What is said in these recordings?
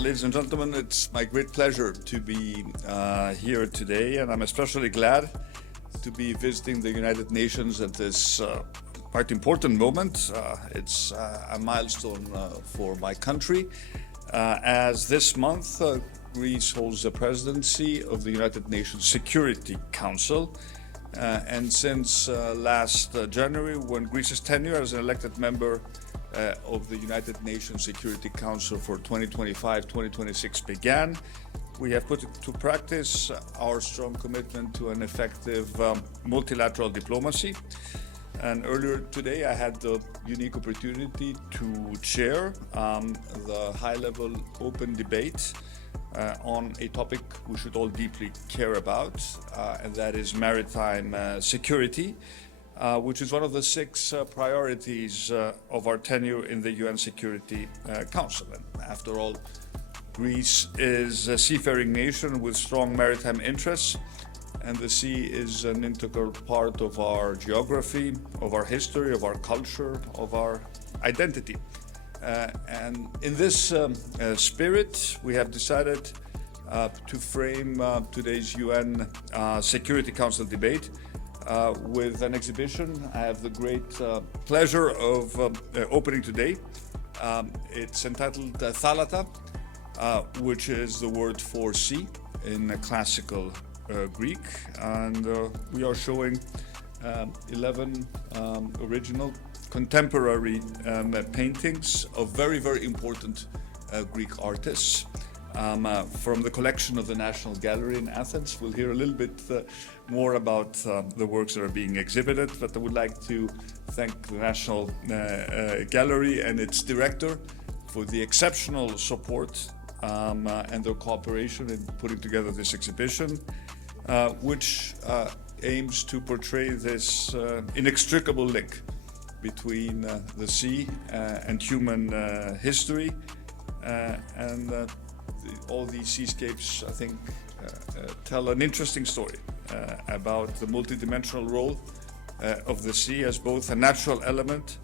Ladies and gentlemen, it's my great pleasure to be here today, and I'm especially glad to be visiting the United Nations at this quite important moment. It's a milestone for my country, as this month Greece holds the presidency of the United Nations Security Council. And since last January, when Greece's tenure as an elected member of the United Nations Security Council for 2025-2026 began, we have put into practice our strong commitment to an effective multilateral diplomacy. And earlier today, I had the unique opportunity to chair the high-level open debate on a topic we should all deeply care about, and that is maritime security, which is one of the 6 priorities of our tenure in the UN Security Council. And after all, Greece is a seafaring nation with strong maritime interests, and the sea is an integral part of our geography, of our history, of our culture, of our identity. And in this spirit, we have decided to frame today's UN Security Council debate with an exhibition I have the great pleasure of opening today. It's entitled Thalatta, which is the word for sea in classical Greek, and we are showing 11 original contemporary paintings of very, very important Greek artists from the collection of the National Gallery in Athens. We'll hear a little bit more about the works that are being exhibited, but I would like to thank the National Gallery and its director for the exceptional support and their cooperation in putting together this exhibition, which aims to portray this inextricable link between the sea and human history, and all these seascapes, I think, tell an interesting story about the multidimensional role of the sea as both a natural element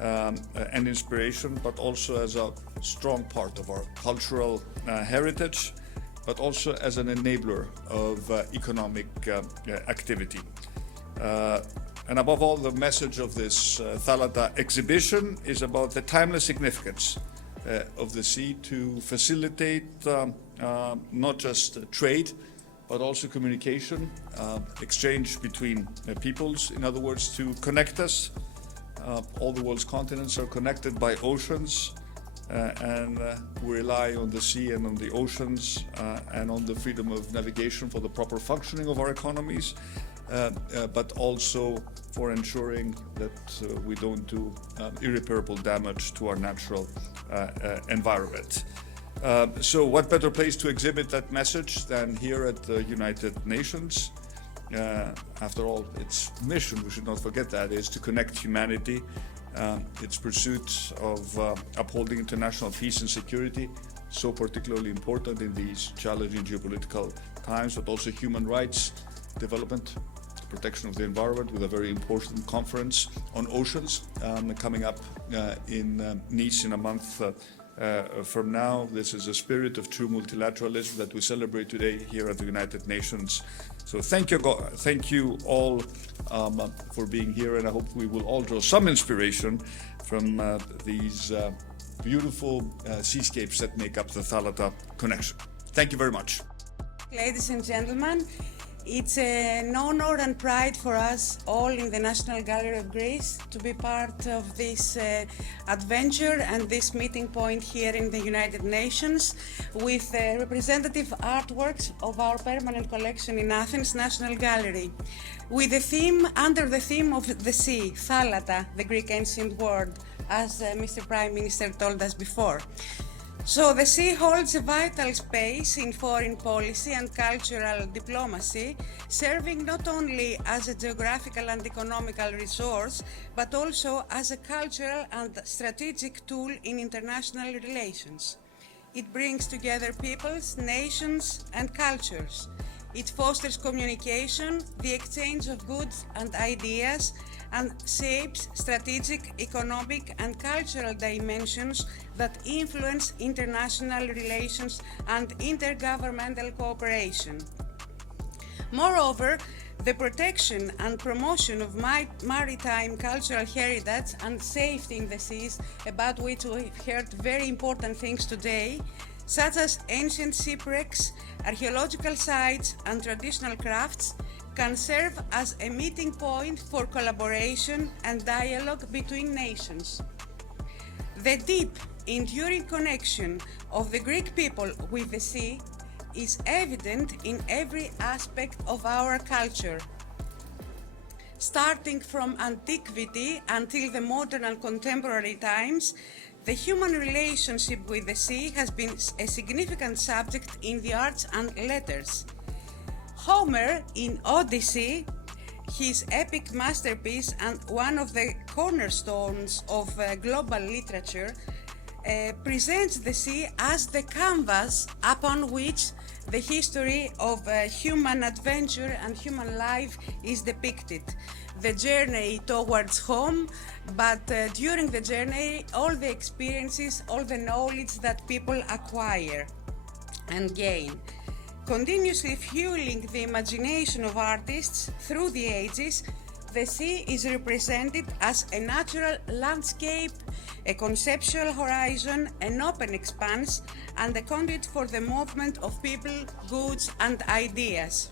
and inspiration, but also as a strong part of our cultural heritage, but also as an enabler of economic activity. And above all, the message of this Thalatta exhibition is about the timeless significance of the sea to facilitate not just trade, but also communication, exchange between peoples. In other words, to connect us. All the world's continents are connected by oceans, and we rely on the sea and on the oceans and on the freedom of navigation for the proper functioning of our economies, but also for ensuring that we don't do irreparable damage to our natural environment. So what better place to exhibit that message than here at the United Nations? After all, its mission, we should not forget that, is to connect humanity. Its pursuit of upholding international peace and security, so particularly important in these challenging geopolitical times, but also human rights, development, protection of the environment, with a very important conference on oceans coming up in Nice in a month from now. This is a spirit of true multilateralism that we celebrate today here at the United Nations. So thank you all for being here, and I hope we will all draw some inspiration from these beautiful seascapes that make up the Thalatta connection. Thank you very much. Ladies and gentlemen, it's an honor and pride for us all in the National Gallery of Greece to be part of this adventure and this meeting point here in the United Nations with representative artworks of our permanent collection in Athens National Gallery, with the theme, under the theme of the sea, Thalatta, the Greek ancient word, as Mr. Prime Minister told us before. So the sea holds a vital space in foreign policy and cultural diplomacy, serving not only as a geographical and economical resource, but also as a cultural and strategic tool in international relations. It brings together peoples, nations, and cultures. It fosters communication, the exchange of goods and ideas, and shapes strategic, economic and cultural dimensions that influence international relations and intergovernmental cooperation. Moreover, the protection and promotion of maritime cultural heritage and safety in the seas, about which we've heard very important things today, such as ancient shipwrecks, archaeological sites and traditional crafts, can serve as a meeting point for collaboration and dialogue between nations. The deep, enduring connection of the Greek people with the sea is evident in every aspect of our culture. Starting from antiquity until the modern and contemporary times, the human relationship with the sea has been a significant subject in the arts and letters. Homer in Odyssey, his epic masterpiece and one of the cornerstones of global literature, presents the sea as the canvas upon which the history of human adventure and human life is depicted. The journey towards home, but during the journey, all the experiences, all the knowledge that people acquire and gain. Continuously fueling the imagination of artists through the ages, the sea is represented as a natural landscape, a conceptual horizon, an open expanse, and a conduit for the movement of people, goods, and ideas.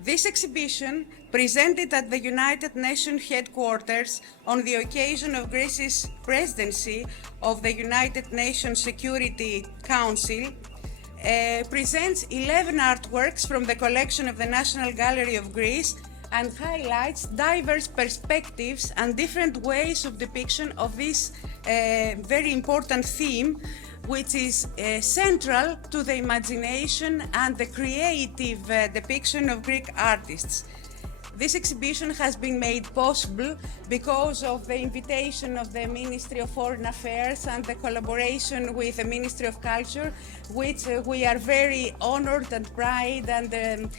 This exhibition, presented at the United Nations headquarters on the occasion of Greece's presidency of the United Nations Security Council, presents 11 artworks from the collection of the National Gallery of Greece and highlights diverse perspectives and different ways of depiction of this very important theme, which is central to the imagination and the creative depiction of Greek artists. This exhibition has been made possible because of the invitation of the Ministry of Foreign Affairs and the collaboration with the Ministry of Culture, which we are very honored and proud and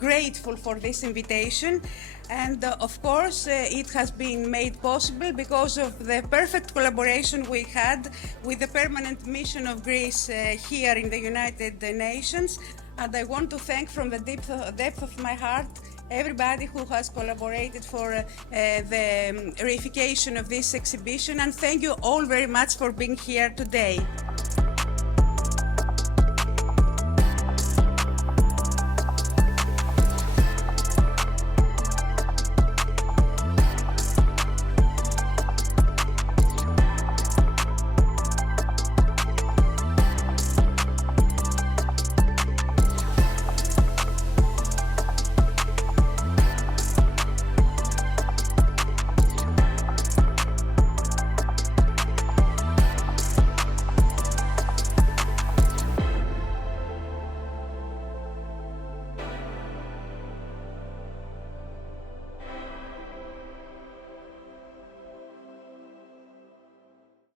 grateful for this invitation. And of course, it has been made possible because of the perfect collaboration we had with the permanent mission of Greece here in the United Nations. And I want to thank from the depth of my heart everybody who has collaborated for the reification of this exhibition, and thank you all very much for being here today.